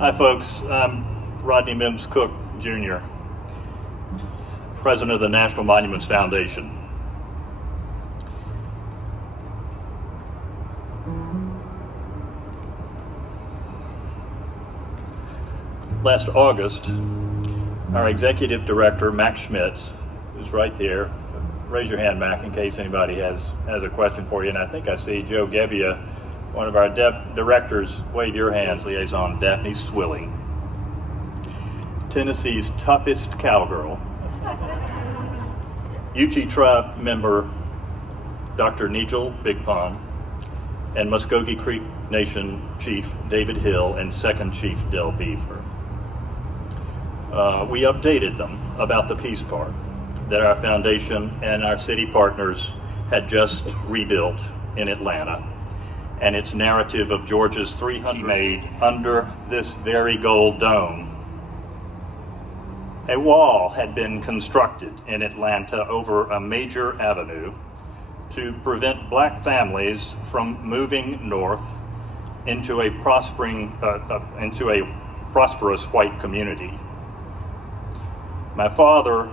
Hi folks, I'm Rodney Mims Cook, Jr., President of the National Monuments Foundation. Last August, our Executive Director, Mac Schmitz, who's right there, raise your hand, Mac, in case anybody has a question for you, and I think I see Joe Gebbia, one of our directors, wave your hands, liaison Daphne Swilling, Tennessee's toughest cowgirl, Uchee Tribe member Dr. Nigel Big Pond, and Muskogee Creek Nation Chief David Hill and Second Chief Del Beaver. We updated them about the Peace Park that our foundation and our city partners had just rebuilt in Atlanta, and its narrative of Georgia's 300 made under this very gold dome. A wall had been constructed in Atlanta over a major avenue to prevent black families from moving north into a prosperous white community. My father,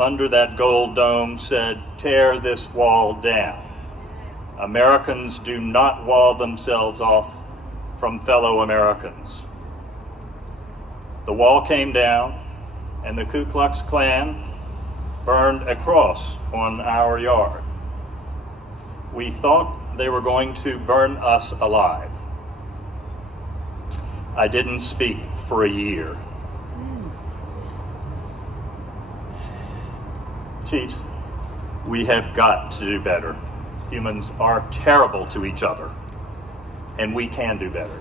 under that gold dome, said, "Tear this wall down. Americans do not wall themselves off from fellow Americans." The wall came down, and the Ku Klux Klan burned a cross on our yard. We thought they were going to burn us alive. I didn't speak for a year. Chiefs, we have got to do better. Humans are terrible to each other, and we can do better.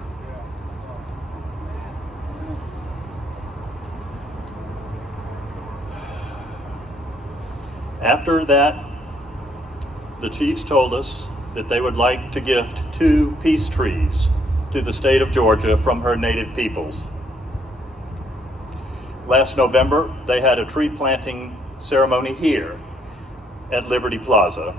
After that, the chiefs told us that they would like to gift 2 peace trees to the state of Georgia from her native peoples. Last November, they had a tree planting ceremony here at Liberty Plaza,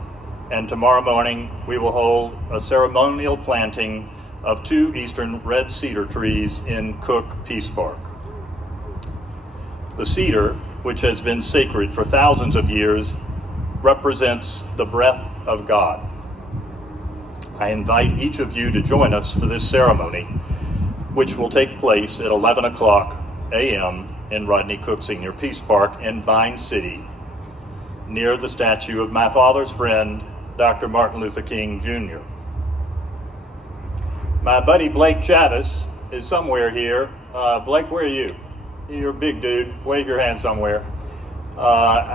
and tomorrow morning we will hold a ceremonial planting of 2 eastern red cedar trees in Cook Peace Park. The cedar, which has been sacred for thousands of years, represents the breath of God. I invite each of you to join us for this ceremony, which will take place at 11 o'clock a.m. in Rodney Cook Senior Peace Park in Vine City, near the statue of my father's friend, Dr. Martin Luther King, Jr. My buddy Blake Chavis is somewhere here. Blake, where are you? You're a big dude. Wave your hand somewhere.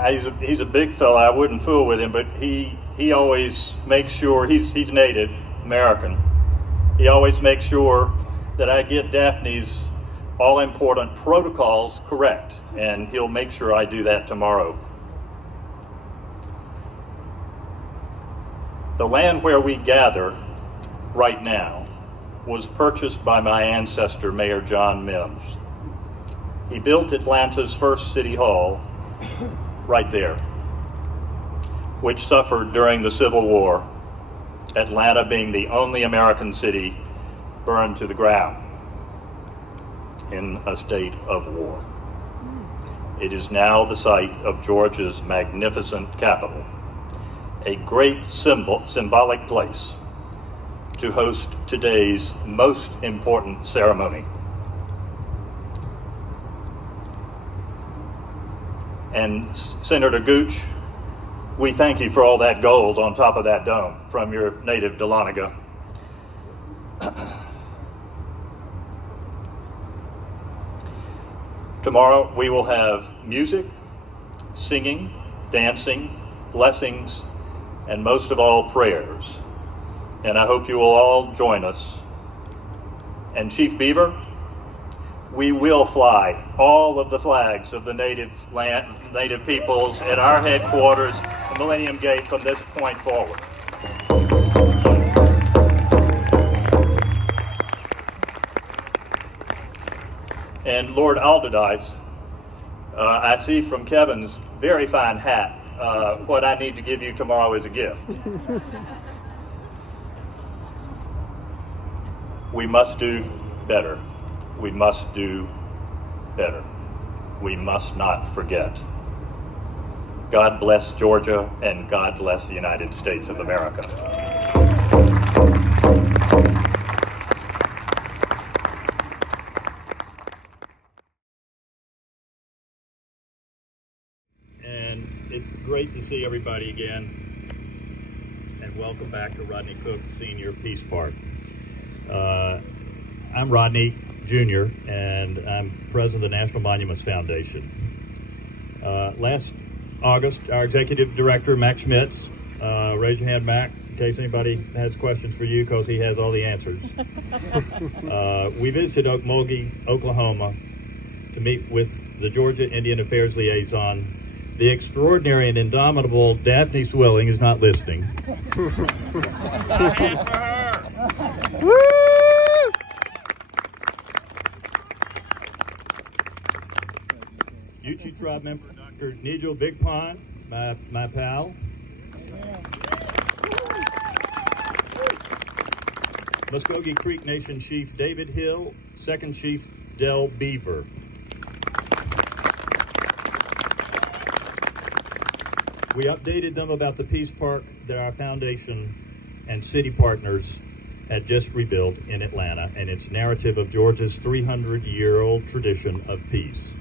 He's a big fella. I wouldn't fool with him, but he always makes sure, he's Native American. He always makes sure that I get Daphne's all-important protocols correct, and he'll make sure I do that tomorrow. The land where we gather right now was purchased by my ancestor, Mayor John Mims. He built Atlanta's first city hall right there, which suffered during the Civil War, Atlanta being the only American city burned to the ground in a state of war. It is now the site of Georgia's magnificent capital, a great symbolic place to host today's most important ceremony. And Senator Gooch, we thank you for all that gold on top of that dome from your native Dahlonega. Tomorrow we will have music, singing, dancing, blessings, and most of all, prayers. And I hope you will all join us. And Chief Beaver, we will fly all of the flags of the native peoples at our headquarters, the Millennium Gate, from this point forward. And Lord Alderdice, I see from Kevin's very fine hat what I need to give you tomorrow as a gift. We must do better. we must do better. We must not forget. God bless Georgia, and God bless the United States of America. And it's great to see everybody again. And welcome back to Rodney Cook Senior Peace Park. I'm Rodney Jr., and I'm president of the National Monuments Foundation. Last August, our executive director, Mac Schmitz, raise your hand, Mac, in case anybody has questions for you, because he has all the answers. We visited Okmulgee, Oklahoma, to meet with the Georgia Indian Affairs Liaison. The extraordinary and indomitable Daphne Swilling is not listening. Woo! Utah Tribe member Dr. Nigel Big Pond, my pal. Muskogee Creek Nation Chief David Hill, Second Chief Del Beaver. We updated them about the Peace Park that our foundation and city partners had just rebuilt in Atlanta, and its narrative of Georgia's 300-year-old tradition of peace.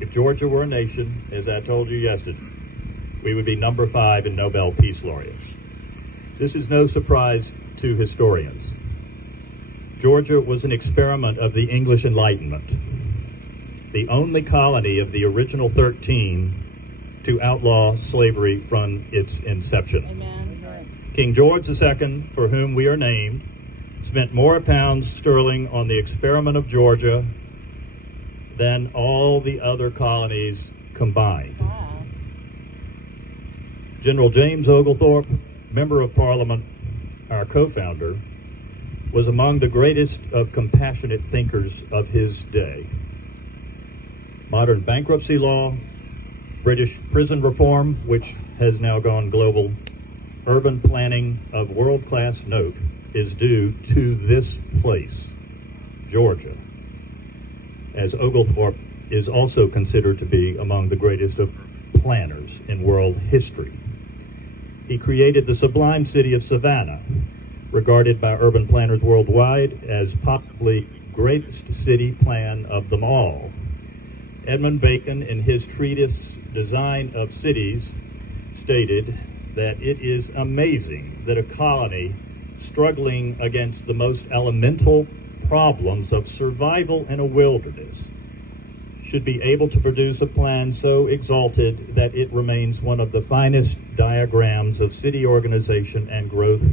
If Georgia were a nation, as I told you yesterday, we would be number 5 in Nobel Peace Laureates. This is no surprise to historians. Georgia was an experiment of the English Enlightenment, the only colony of the original 13 to outlaw slavery from its inception. Amen. King George II, for whom we are named, spent more pounds sterling on the experiment of Georgia than all the other colonies combined. Wow. General James Oglethorpe, Member of Parliament, our co-founder, was among the greatest of compassionate thinkers of his day. Modern bankruptcy law, British prison reform, which has now gone global, urban planning of world-class note is due to this place, Georgia, as Oglethorpe is also considered to be among the greatest of planners in world history. He created the sublime city of Savannah, regarded by urban planners worldwide as possibly the greatest city plan of them all. Edmund Bacon, in his treatise Design of Cities, stated that it is amazing that a colony struggling against the most elemental problems of survival in a wilderness should be able to produce a plan so exalted that it remains one of the finest diagrams of city organization and growth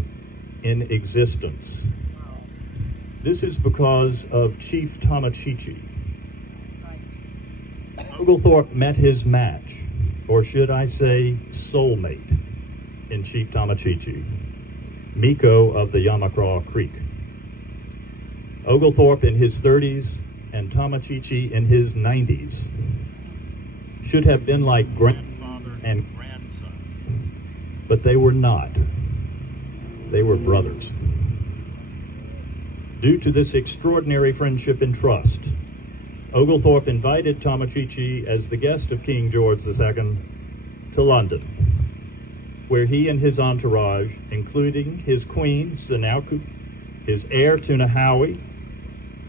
in existence. This is because of Chief Tomochichi. Oglethorpe met his match, or should I say soulmate, in Chief Tomochichi, Miko of the Yamacraw Creek. Oglethorpe in his 30s and Tomochichi in his 90s should have been like grandfather and grandson, but they were not. They were brothers. Due to this extraordinary friendship and trust, Oglethorpe invited Tomochichi as the guest of King George II to London, where he and his entourage, including his queen, Sanauku, his heir, Tunahowie,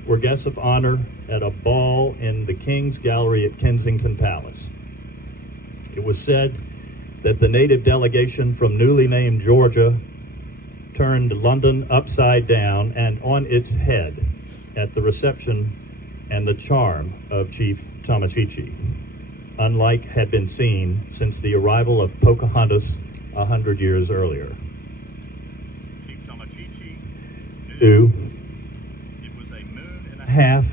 were guests of honor at a ball in the King's Gallery at Kensington Palace. It was said that the native delegation from newly named Georgia turned London upside down and on its head at the reception and the charm of Chief Tomochichi, unlike had been seen since the arrival of Pocahontas 100 years earlier. Chief Tomochichi knew it was a moon and a half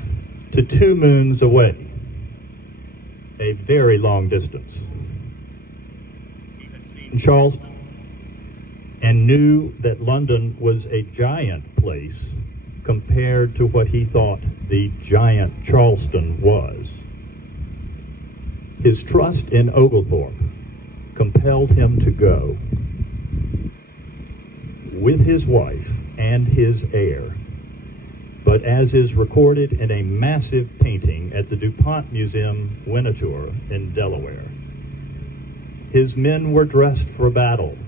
to 2 moons away, a very long distance. He had seen Charleston and knew that London was a giant place compared to what he thought the giant Charleston was. His trust in Oglethorpe compelled him to go with his wife and his heir, but as is recorded in a massive painting at the DuPont Museum, Winterthur in Delaware. His men were dressed for battle,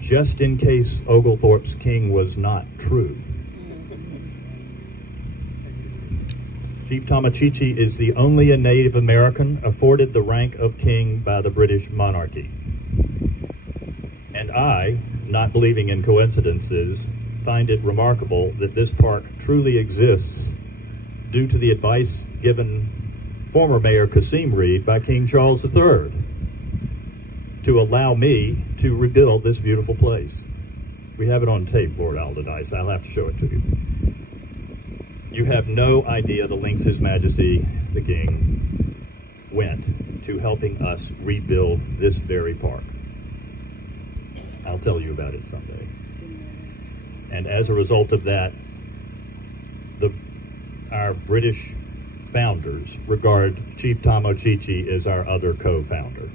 just in case Oglethorpe's king was not true. Chief Tomochichi is the only Native American afforded the rank of king by the British monarchy. And I, not believing in coincidences, find it remarkable that this park truly exists due to the advice given former Mayor Kasim Reed by King Charles III to allow me to rebuild this beautiful place. We have it on tape, Lord Alderdice. I'll have to show it to you. You have no idea the lengths His Majesty the King went to helping us rebuild this very park. I'll tell you about it someday. And as a result of that, our British founders regard Chief Tomochichi as our other co-founder.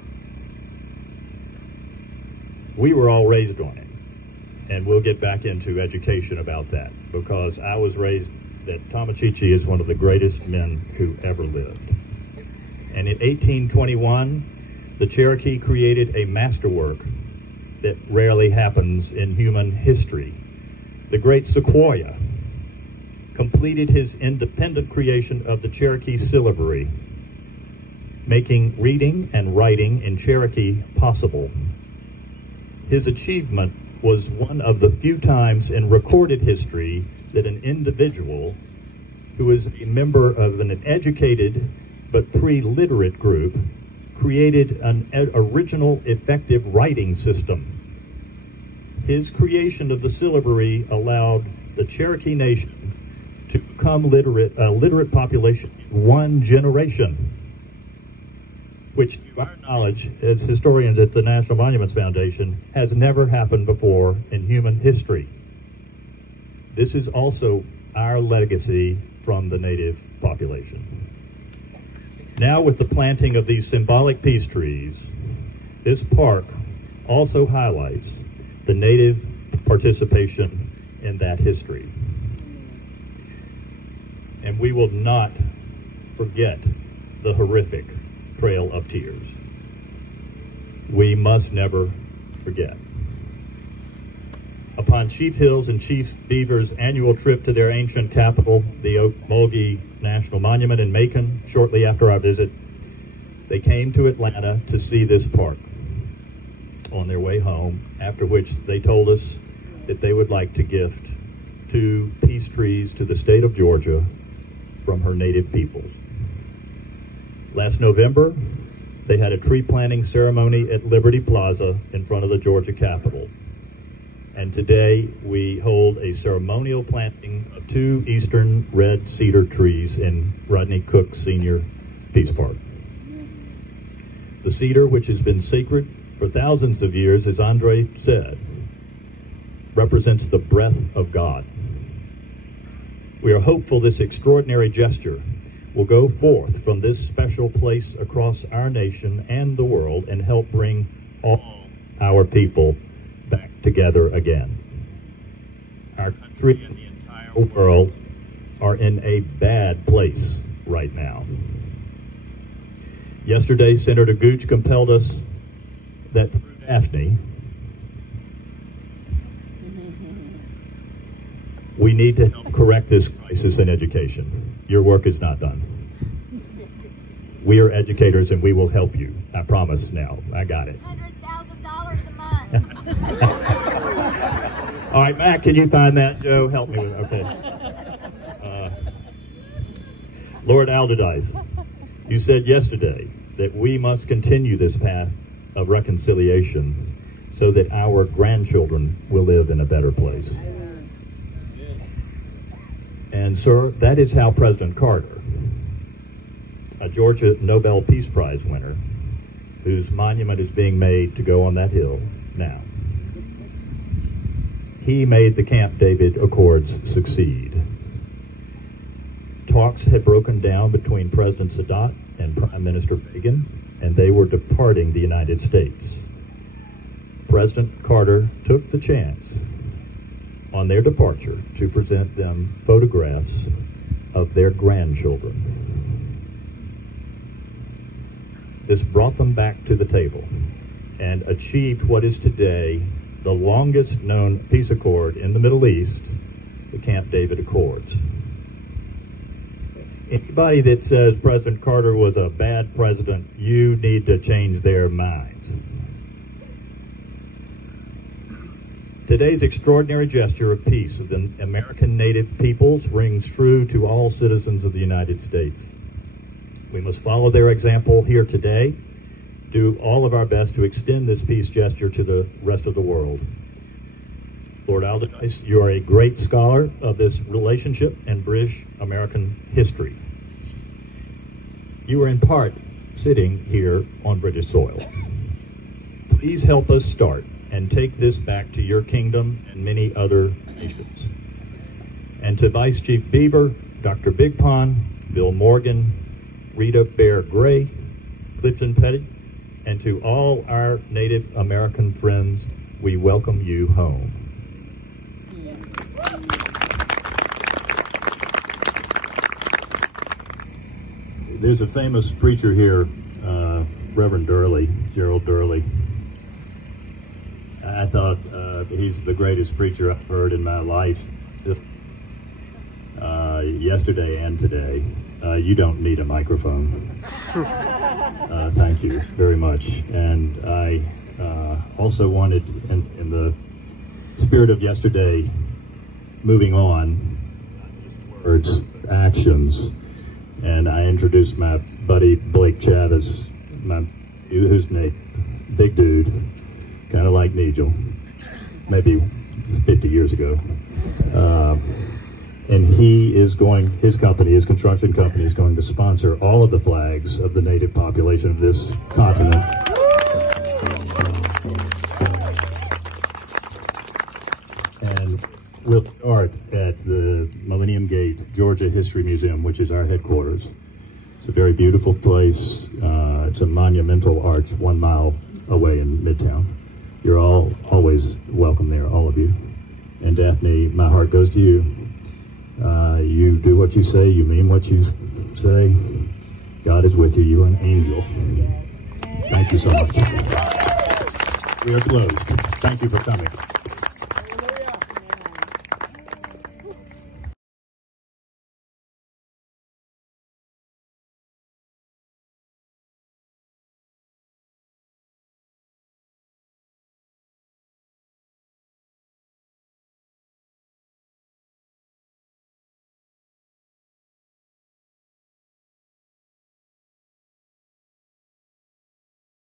We were all raised on it, and we'll get back into education about that, because I was raised that Tomochichi is one of the greatest men who ever lived. And in 1821, the Cherokee created a masterwork that rarely happens in human history. The great Sequoyah completed his independent creation of the Cherokee syllabary, making reading and writing in Cherokee possible. His achievement was one of the few times in recorded history that an individual who is a member of an educated but pre-literate group created an original effective writing system. His creation of the syllabary allowed the Cherokee Nation to become a literate population in one generation, which, to our knowledge, as historians at the National Monuments Foundation, has never happened before in human history. This is also our legacy from the native population. Now, with the planting of these symbolic peace trees, this park also highlights the native participation in that history. And we will not forget the horrific Trail of Tears. We must never forget. Upon Chief Hill's and Chief Beaver's annual trip to their ancient capital, the Okmulgee National Monument in Macon, shortly after our visit, they came to Atlanta to see this park on their way home, after which they told us that they would like to gift 2 peace trees to the state of Georgia from her native peoples. Last November, they had a tree planting ceremony at Liberty Plaza in front of the Georgia Capitol. And today we hold a ceremonial planting of 2 eastern red cedar trees in Rodney Cook Senior Peace Park. The cedar, which has been sacred for thousands of years, as Andre said, represents the breath of God. We are hopeful this extraordinary gesture will go forth from this special place across our nation and the world and help bring all our people back together again. Our country and the entire world are in a bad place right now. Yesterday, Senator Gooch compelled us that through Daphne, we need to help correct this crisis in education. Your work is not done. We are educators and we will help you. I promise now. I got it. $100,000 a month. All right, Matt, can you find that? Joe, help me with it. Okay. Lord Alderdice, you said yesterday that we must continue this path of reconciliation so that our grandchildren will live in a better place. And, sir, that is how President Carter, a Georgia Nobel Peace Prize winner, whose monument is being made to go on that hill now, he made the Camp David Accords succeed. Talks had broken down between President Sadat and Prime Minister Reagan, and they were departing the United States. President Carter took the chance on their departure to present them photographs of their grandchildren. This brought them back to the table and achieved what is today the longest known peace accord in the Middle East, the Camp David Accords. Anybody that says President Carter was a bad president, you need to change their minds. Today's extraordinary gesture of peace of the American native peoples rings true to all citizens of the United States. We must follow their example here today, do all of our best to extend this peace gesture to the rest of the world. Lord Alderdice, you are a great scholar of this relationship and British American history. You are in part sitting here on British soil. Please help us start and take this back to your kingdom and many other nations. And to Vice Chief Beaver, Dr. Big Pond, Bill Morgan, Rita Bear Gray, Clifton Petty, and to all our Native American friends, we welcome you home. There's a famous preacher here, Reverend Durley, Gerald Durley. I thought he's the greatest preacher I've heard in my life, yesterday and today. You don't need a microphone. Thank you very much. And I also wanted, in the spirit of yesterday, moving on, words, actions, and I introduced my buddy Blake Chavez, who's Nate, big dude, kind of like Nigel, maybe 50 years ago. And he is going, his company, his construction company, is going to sponsor all of the flags of the native population of this continent. And we'll start at the Millennium Gate, Georgia History Museum, which is our headquarters. It's a very beautiful place. It's a monumental arch 1 mile away in Midtown. You're all always welcome there, all of you. And Daphne, my heart goes to you. You do what you say, you mean what you say. God is with you. You're an angel. Thank you so much. We are closed. Thank you for coming.